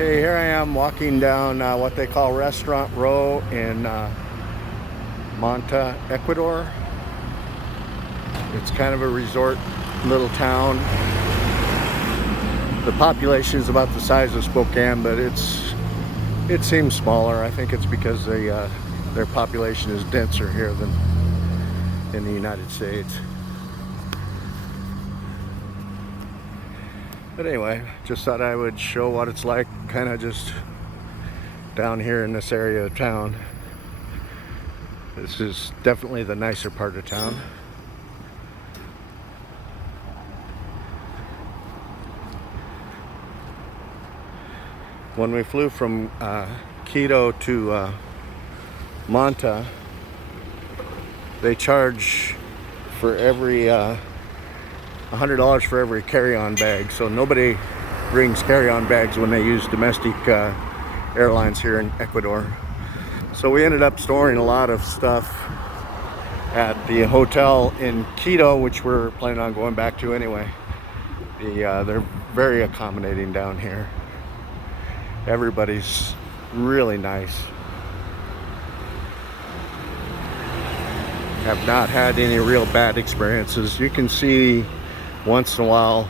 Okay, here I am walking down what they call Restaurant Row in Manta, Ecuador. It's kind of a resort little town. The population is about the size of Spokane, but it seems smaller. I think it's because their population is denser here than in the United States. But anyway, just thought I would show what it's like kind of just down here in this area of town. This is definitely the nicer part of town. When we flew from Quito to Manta, they charge for every $100 for every carry-on bag. So nobody brings carry-on bags when they use domestic airlines here in Ecuador. So we ended up storing a lot of stuff at the hotel in Quito, which we're planning on going back to anyway. They're very accommodating down here. Everybody's really nice. Have not had any real bad experiences. You can see once in a while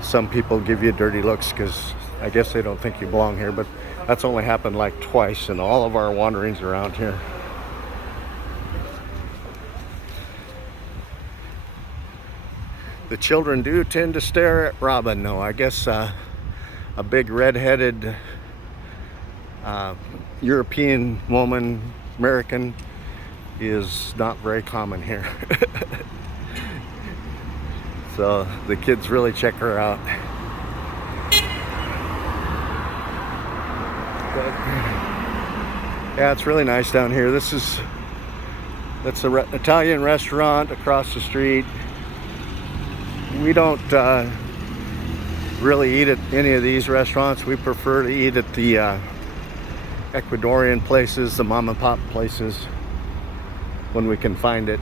some people give you dirty looks because I guess they don't think you belong here, but that's only happened like twice in all of our wanderings around here. The children do tend to stare at Robin, though. I guess a big red-headed European woman, American, is not very common here. So the kids really check her out. But yeah, it's really nice down here. That's an Italian restaurant across the street. We don't really eat at any of these restaurants. We prefer to eat at the Ecuadorian places, the mom and pop places, when we can find it.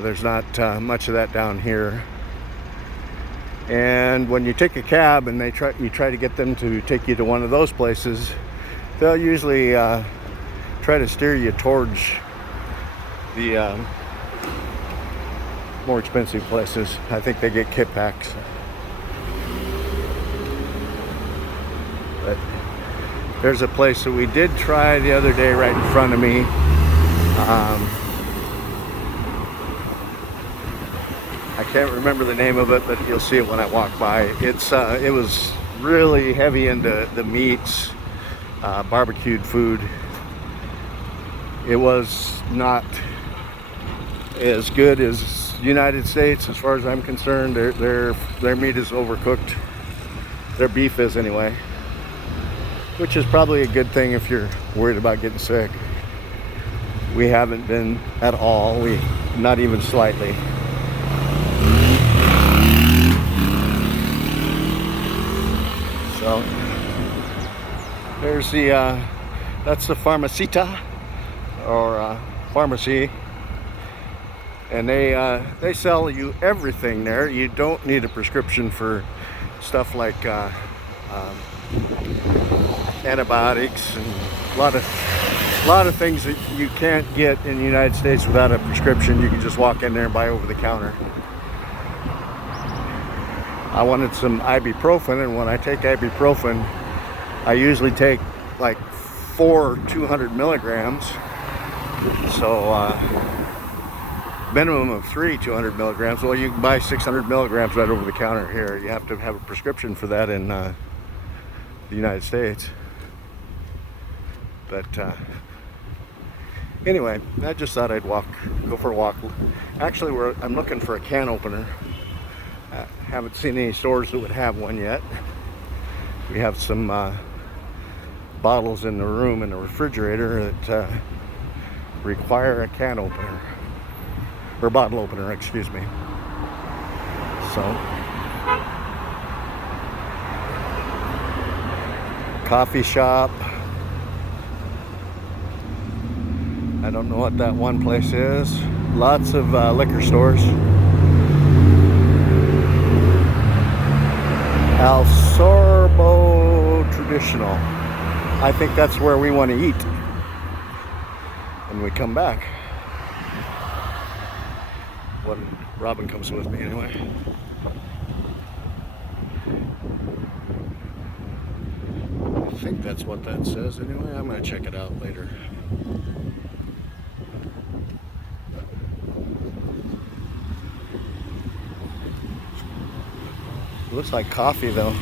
There's not much of that down here. And when you take a cab and you try to get them to take you to one of those places, they'll usually try to steer you towards the more expensive places. I think they get kickbacks. But there's a place that we did try the other day right in front of me. I can't remember the name of it, but you'll see it when I walk by. It was really heavy into the meats, barbecued food. It was not as good as United States as far as I'm concerned. Their meat is overcooked. Their beef is anyway, which is probably a good thing if you're worried about getting sick. We haven't been at all. Not even slightly. So there's that's the farmacita, or pharmacy, and they sell you everything there. You don't need a prescription for stuff like antibiotics and a lot of things that you can't get in the United States without a prescription. You can just walk in there and buy over the counter. I wanted some ibuprofen, and when I take ibuprofen, I usually take like 4 200 milligrams. So minimum of 3 200 milligrams. Well, you can buy 600 milligrams right over the counter here. You have to have a prescription for that in the United States. But anyway, I just thought I'd go for a walk. Actually, I'm looking for a can opener. I haven't seen any stores that would have one yet. We have some bottles in the room in the refrigerator that require a can opener, or bottle opener, excuse me. So, coffee shop. I don't know what that one place is. Lots of liquor stores. El Sorbo Traditional. I think that's where we want to eat when we come back. When Robin comes with me anyway. I think that's what that says anyway. I'm going to check it out later. It looks like coffee though.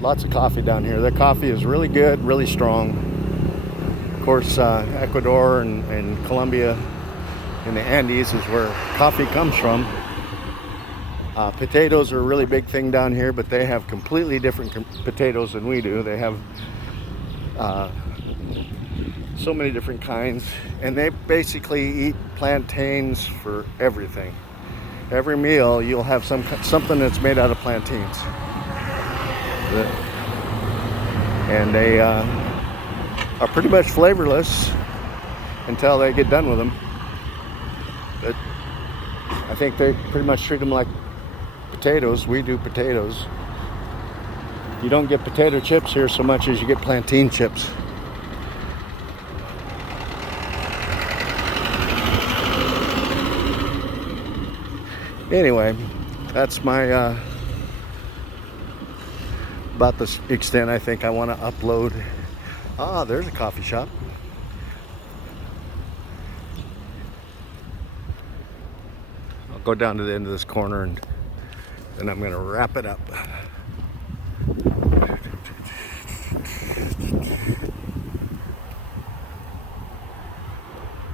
Lots of coffee down here. Their coffee is really good, really strong. Of course, Ecuador and Colombia in the Andes is where coffee comes from. Potatoes are a really big thing down here, but they have completely different potatoes than we do. They have so many different kinds, and they basically eat plantains for everything. Every meal you'll have something that's made out of plantains. And they are pretty much flavorless until they get done with them. But I think they pretty much treat them like potatoes. We do potatoes. You don't get potato chips here so much as you get plantain chips. Anyway, that's my about the extent I think I want to upload. There's a coffee shop. I'll go down to the end of this corner and then I'm going to wrap it up.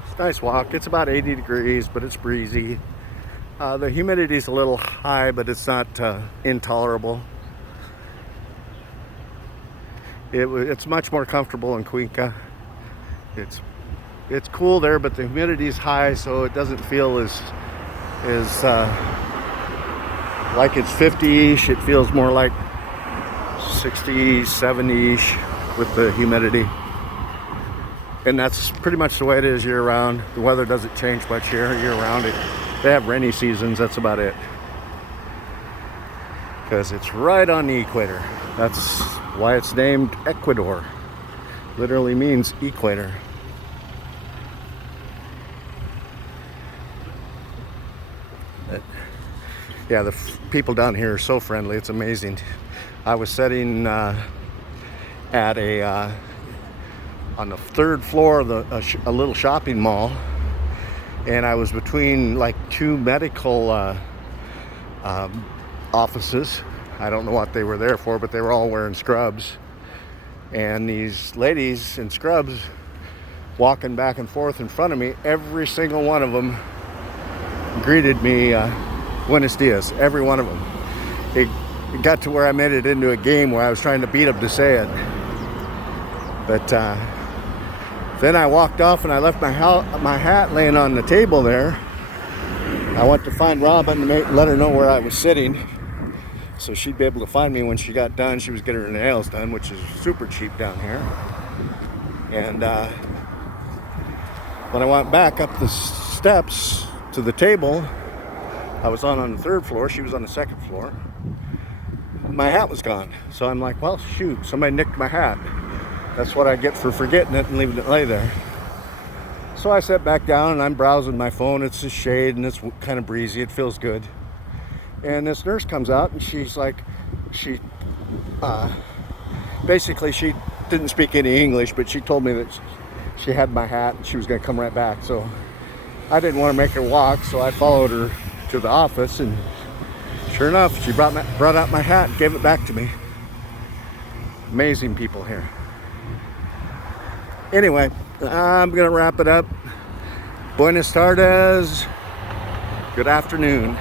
It's a nice walk. It's about 80 degrees, but it's breezy. The humidity is a little high, but it's not intolerable. It's much more comfortable in Cuenca. It's cool there, but the humidity is high, so it doesn't feel as like it's 50-ish. It feels more like 60, 70-ish with the humidity. And that's pretty much the way it is year round. The weather doesn't change much here year round. They have rainy seasons, that's about it. Because it's right on the equator. That's why it's named Ecuador. Literally means equator. But, yeah, the people down here are so friendly. It's amazing. I was sitting at on the third floor of a little shopping mall, and I was between like two medical offices. I don't know what they were there for, but they were all wearing scrubs. And these ladies in scrubs walking back and forth in front of me, every single one of them greeted me, Buenos dias, every one of them. It got to where I made it into a game where I was trying to beat them to say it. But then I walked off and I left my hat laying on the table there. I went to find Robin and let her know where I was sitting, so she'd be able to find me when she got done. She was getting her nails done, which is super cheap down here. And when I went back up the steps to the table, I was on the third floor, she was on the second floor. My hat was gone. So I'm like, well, shoot, somebody nicked my hat. That's what I get for forgetting it and leaving it lay there. So I sat back down and I'm browsing my phone. It's a shade and it's kind of breezy. It feels good. And this nurse comes out and she's like, basically she didn't speak any English, but she told me that she had my hat and she was going to come right back. So I didn't want to make her walk, so I followed her to the office, and sure enough, she brought out my hat and gave it back to me. Amazing people here. Anyway, I'm going to wrap it up. Buenas tardes. Good afternoon.